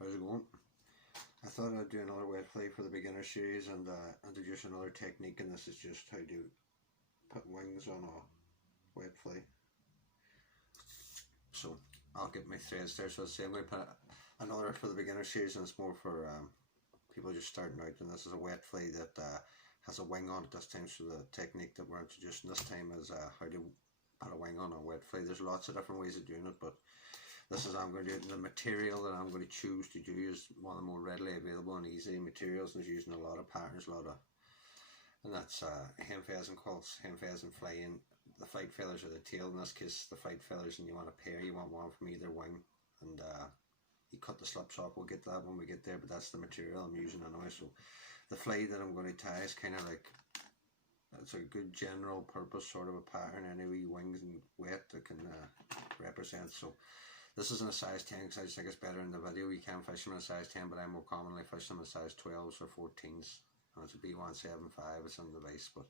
How's it going? I thought I'd do another wet flay for the beginner series and introduce another technique, and this is just how to put wings on a wet flay. So I'll get my threads there. So I'm going to put another for the beginner series, and it's more for people just starting out. And this is a wet flay that has a wing on it this time. So the technique that we're introducing this time is how to put a wing on a wet flay. There's lots of different ways of doing it, but this is how I'm going to do it. And the material that I'm going to choose to do is one of the more readily available and easy materials, and it's using a lot of patterns, and that's hen pheasant quilts, hen pheasant flying. The flight feathers are the tail in this case, the flight feathers, and you want a pair, you want one from either wing, and you cut the slips off. We'll get to that when we get there, but that's the material I'm using anyway. So the fly that I'm going to tie is kind of like, it's a good general purpose sort of a pattern, any wee wings and wet that can represent. So this isn't a size 10 because I just think it's better in the video. You can fish them in a size 10, but I more commonly fish them in size 12s or 14s. And it's a B175, it's on the device, but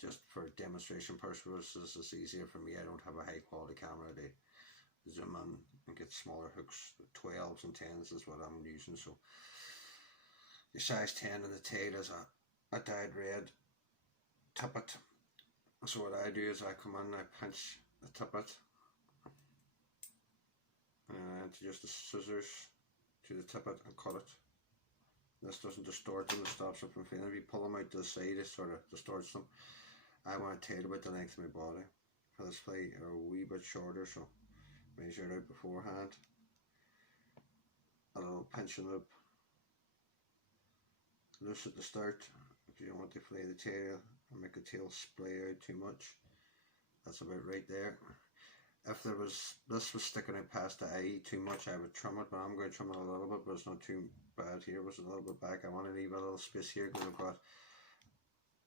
just for demonstration purposes, it's easier for me. I don't have a high quality camera to zoom in and get smaller hooks. 12s and 10s is what I'm using. So your size 10 in the tail is a dyed red tippet. So what I do is I come in, I pinch the tippet and just the scissors to the tippet and cut it. This doesn't distort them, it stops them from feeling. If you pull them out to the side, it sort of distorts them. I want to tail about the length of my body. For this fly, a wee bit shorter, so measure it out beforehand. A little pinching loop. Loose at the start if you don't want to flay the tail and make the tail splay out too much. That's about right there. If this was sticking out past the eye too much, I would trim it, but I'm going to trim it a little bit, but it's not too bad here. It was a little bit back. I want to leave a little space here because I've got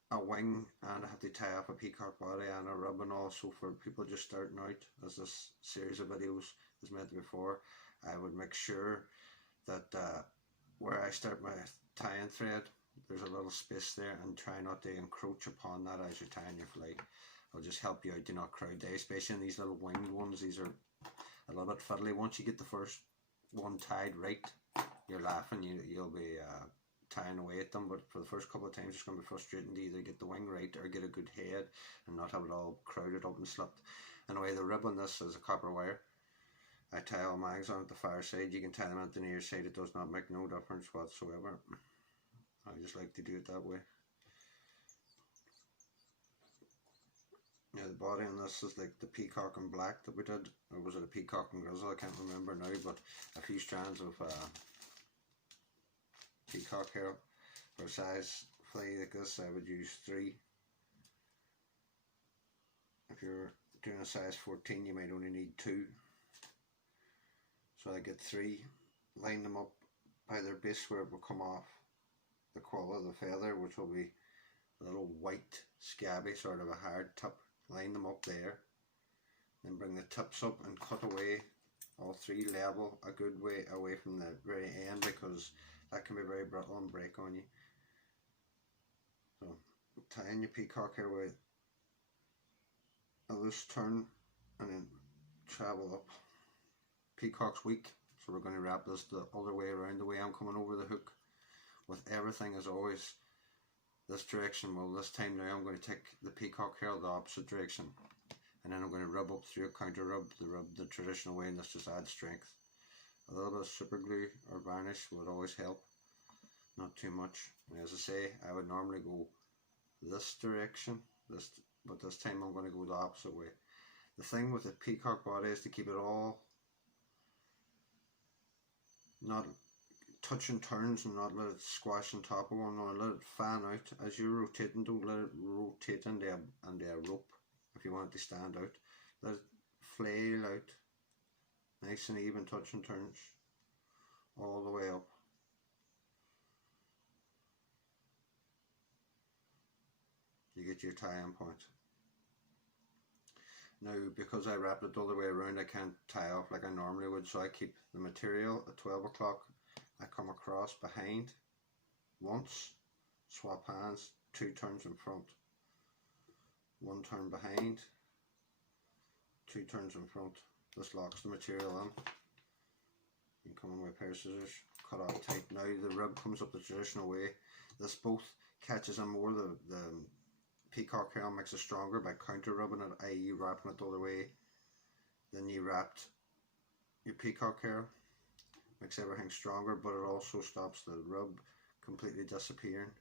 a wing and I have to tie off a peacock body and a ribbon also for people just starting out, as this series of videos is meant to be for. I would make sure that where I start my tying thread, there's a little space there, and try not to encroach upon that as you're tying your fly. It'll just help you out to not crowd day, especially in these little winged ones. These are a little bit fiddly. Once you get the first one tied right, you're laughing. You'll be tying away at them, but for the first couple of times it's going to be frustrating to either get the wing right or get a good head and not have it all crowded up and slipped. Anyway, the rib on this is a copper wire. I tie all mags on at the far side. You can tie them at the near side. It does not make no difference whatsoever. I just like to do it that way. Now the body on this is like the peacock and black that we did, or was it a peacock and grizzle? I can't remember now, but a few strands of peacock hair. For a size fly like this, I would use 3. If you're doing a size 14, you might only need 2. So I get 3, line them up by their base where it will come off the quill of the feather, which will be a little white, scabby, sort of a hard tip. Line them up there, then bring the tips up and cut away all 3 level a good way away from the very end, because that can be very brittle and break on you. So tying your peacock here with a loose turn and then travel up. Peacock's weak, so we're going to wrap this the other way around, the way I'm coming over the hook. With everything as always, this direction. Well, this time now I'm going to take the peacock hair the opposite direction, and then I'm going to rub up through a counter rub the traditional way, and this just adds strength. A little bit of super glue or varnish would always help, not too much. And as I say, I would normally go this direction, but this time I'm going to go the opposite way. The thing with the peacock body is to keep it all not touch and turns and not let it squash on top of one another. Let it fan out as you're rotating. Don't let it rotate into a rope if you want it to stand out. Let it flail out, nice and even touch and turns all the way up. You get your tie-in point. Now, because I wrapped it the other way around, I can't tie off like I normally would, so I keep the material at 12 o'clock. I come across behind once, swap hands, 2 turns in front, 1 turn behind, 2 turns in front. This locks the material in. You can come in with pair of scissors, cut off tight. Now the rib comes up the traditional way. This both catches in more. The peacock herring makes it stronger by counter rubbing it, i.e. wrapping it the other way than you wrapped your peacock herring. Makes everything stronger, but it also stops the rub completely disappearing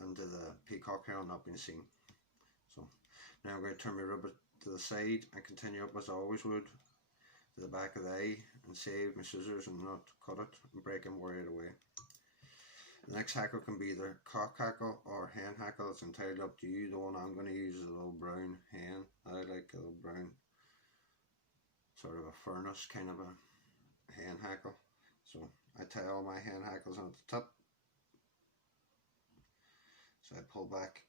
into the peacock herring not being seen. So now I'm going to turn my rib to the side and continue up as I always would to the back of the eye and save my scissors and not cut it and break and wear it away. The next hackle can be either cock hackle or hen hackle. It's entirely up to you. The one I'm going to use is a little brown hen. I like a little brown, sort of a furnace kind of a hen hackle. So I tie all my hen hackles on at the top. So I pull back,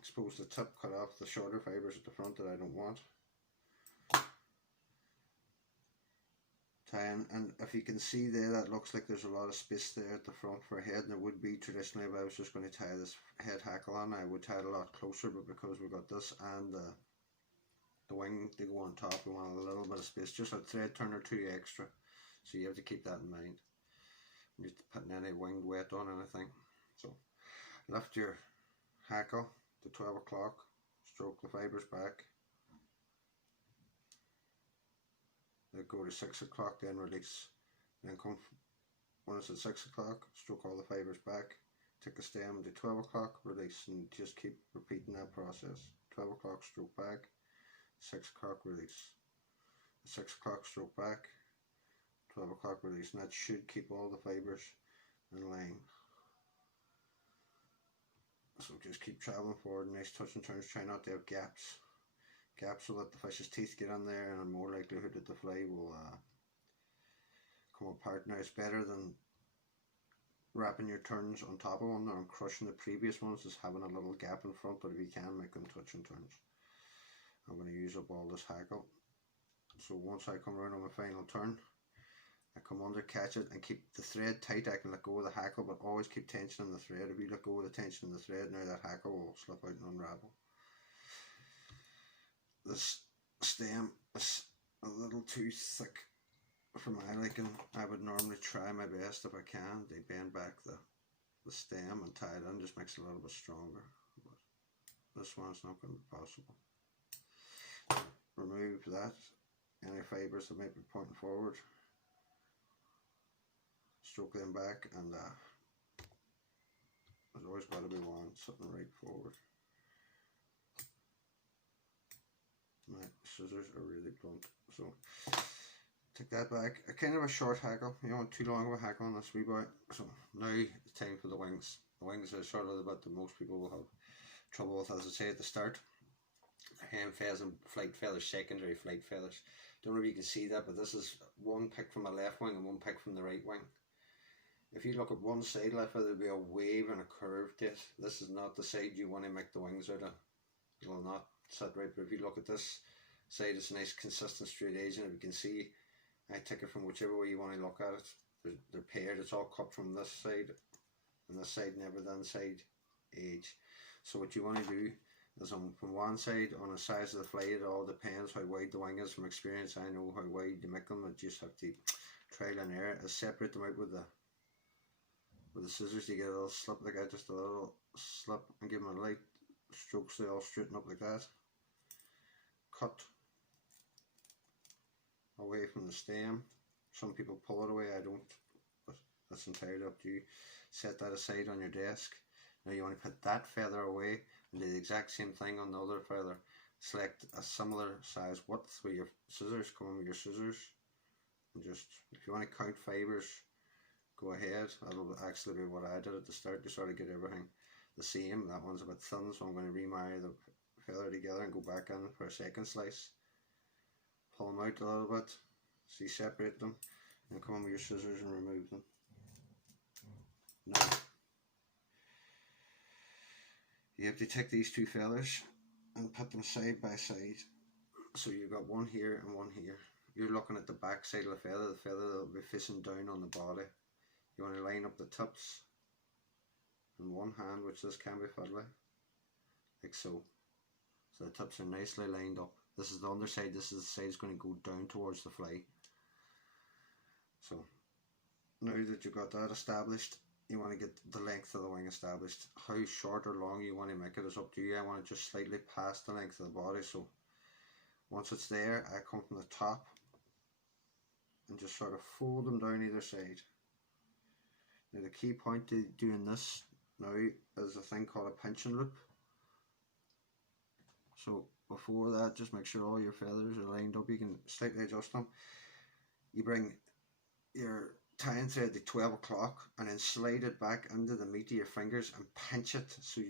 expose the tip, cut off the shorter fibres at the front that I don't want. Tie in, and if you can see there, that looks like there's a lot of space there at the front for a head, and there would be traditionally if I was just going to tie this head hackle on. I would tie it a lot closer, but because we've got this and the wing to go on top, we want a little bit of space, just a thread turn or two extra, so you have to keep that in mind when you're putting any winged weight on anything. So lift your hackle to 12 o'clock, stroke the fibres back, then go to 6 o'clock, then release, then come when it's at 6 o'clock, stroke all the fibres back, take a stem to 12 o'clock, release, and just keep repeating that process. 12 o'clock, stroke back, 6 o'clock, release, 6 o'clock, stroke back, 12 o'clock, release, and that should keep all the fibres in line. So just keep travelling forward, nice touch and turns, try not to have gaps. Gaps will let the fish's teeth get on there and more likelihood that the fly will come apart. Now it's better than wrapping your turns on top of one or crushing the previous ones, is having a little gap in front, but if you can, make them touch and turns. I'm going to use up all this hackle. So once I come around on my final turn, I come under, catch it, and keep the thread tight. I can let go of the hackle, but always keep tension on the thread. If you let go of the tension on the thread, now that hackle will slip out and unravel. This stem is a little too thick for my liking. I would normally try my best if I can to bend back the stem and tie it in, just makes it a little bit stronger. But this one's not going to be possible. Remove that, any fibres that might be pointing forward, stroke them back, and there's always got to be one sitting right forward. My scissors are really blunt, so take that back. A kind of a short hackle, you don't want too long of a hackle on this wee boy. So now it's time for the wings. The wings are sort of the bit that most people will have trouble with, as I say at the start. Hen pheasant flight feathers, secondary flight feathers. Don't know if you can see that, but this is one pick from the left wing and one pick from the right wing. If you look at one side left, there'll be a wave and a curve to it. This is not the side you want to make the wings out of. It will not sit right, but if you look at this side, it's a nice consistent straight edge, and if you can see, I take it from whichever way you want to look at it. They're paired, it's all cut from this side and this side, never the inside edge. So what you want to do is from one side, on the size of the fly, it all depends how wide the wing is. From experience, I know how wide you make them. You just have to trial and error. Separate them out with the scissors. You get a little slip like that, just a little slip, and give them a light stroke so they all straighten up like that. Cut away from the stem. Some people pull it away, I don't, but that's entirely up to you. Set that aside on your desk. Now you want to put that feather away and do the exact same thing on the other feather. Select a similar size width with your scissors, come in with your scissors, and just, if you want to count fibres, go ahead. That'll actually be what I did at the start to sort of get everything the same. That one's a bit thin, so I'm going to remarry the feather together and go back in for a second slice. Pull them out a little bit, see, separate them, and come in with your scissors and remove them. Now, you have to take these two feathers and put them side by side. So you've got one here and one here. You're looking at the back side of the feather that will be facing down on the body. You want to line up the tips in one hand, which this can be fiddly, like so. So the tips are nicely lined up. This is the underside, this is the side that's going to go down towards the fly. So now that you've got that established, you want to get the length of the wing established. How short or long you want to make it is up to you. I want it just slightly past the length of the body, so once it's there, I come from the top and just sort of fold them down either side. Now the key point to doing this now is a thing called a pinching loop. So before that, just make sure all your feathers are lined up. You can slightly adjust them. You bring your tying thread to 12 o'clock and then slide it back into the meat of your fingers and pinch it so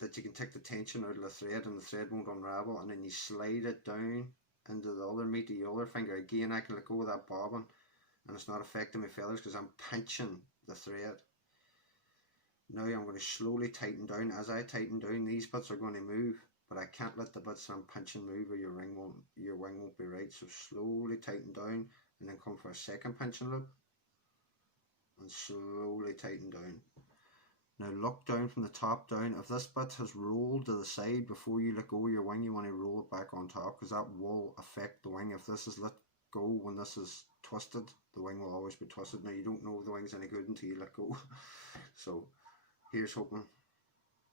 that you can take the tension out of the thread and the thread won't unravel, and then you slide it down into the other meat of your other finger. Again, I can let go of that bobbin and it's not affecting my feathers because I'm pinching the thread. Now I'm going to slowly tighten down. As I tighten down, these bits are going to move, but I can't let the bits I'm pinching move or your wing won't be right. So slowly tighten down and then come for a second pinching loop and slowly tighten down. Now look down from the top down. If this bit has rolled to the side before you let go of your wing, you want to roll it back on top because that will affect the wing. If this is let go when this is twisted, the wing will always be twisted. Now you don't know if the wing's any good until you let go. So here's hoping.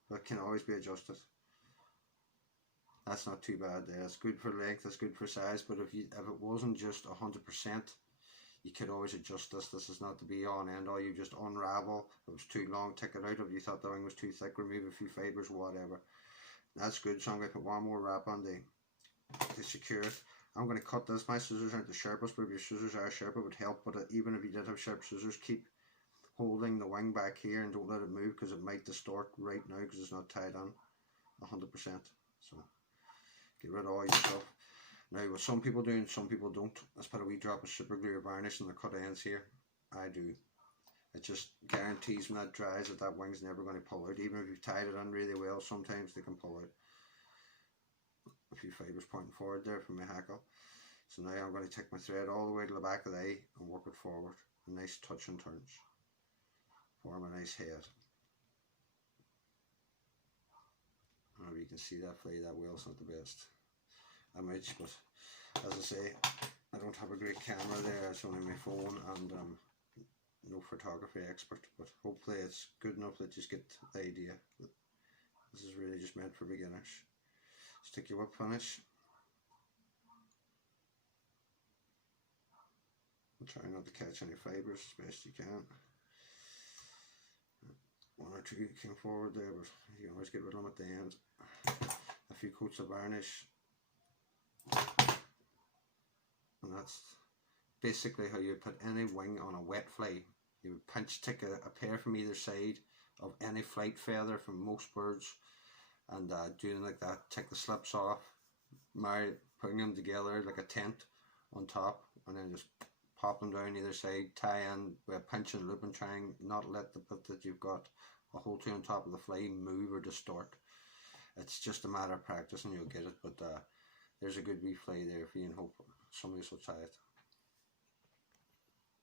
That can always be adjusted. That's not too bad there. It's good for length, it's good for size, but if it wasn't just 100%, you could always adjust this. This is not the be all and end all. You just unravel. If it was too long, take it out. If you thought the wing was too thick, remove a few fibres, whatever. That's good. So I'm going to put one more wrap on to secure it. I'm going to cut this. My scissors aren't the sharpest, but if your scissors are sharp, it would help. But even if you did have sharp scissors, keep holding the wing back here and don't let it move because it might distort right now because it's not tied on 100%. So get rid of all your stuff. Now what some people do and some people don't, let's put a wee drop of super glue or varnish in the cut ends here. I do. It just guarantees when that dries that wing's never going to pull out. Even if you've tied it on really well, sometimes they can pull out. A few fibres pointing forward there from my hackle. So now I'm going to take my thread all the way to the back of the eye and work it forward. A nice touch and turns. Form a nice head. I don't know if you can see that fly that well, it's not the best image, but as I say, I don't have a great camera there, it's only my phone and no photography expert, but hopefully it's good enough that you just get the idea that this is really just meant for beginners. Stick your whip finish. And try not to catch any fibres as best you can. One or two came forward there, but you can always get rid of them at the end. A few coats of varnish. And that's basically how you put any wing on a wet fly. You would pinch, take a pair from either side of any flight feather from most birds and doing like that, take the slips off, putting them together like a tent on top and then just pop them down either side, tie in with a pinch and loop and try and not let the bit that you've got a hold to on top of the fly move or distort. It's just a matter of practice and you'll get it, but there's a good wee fly there for you and hope somebody will try it.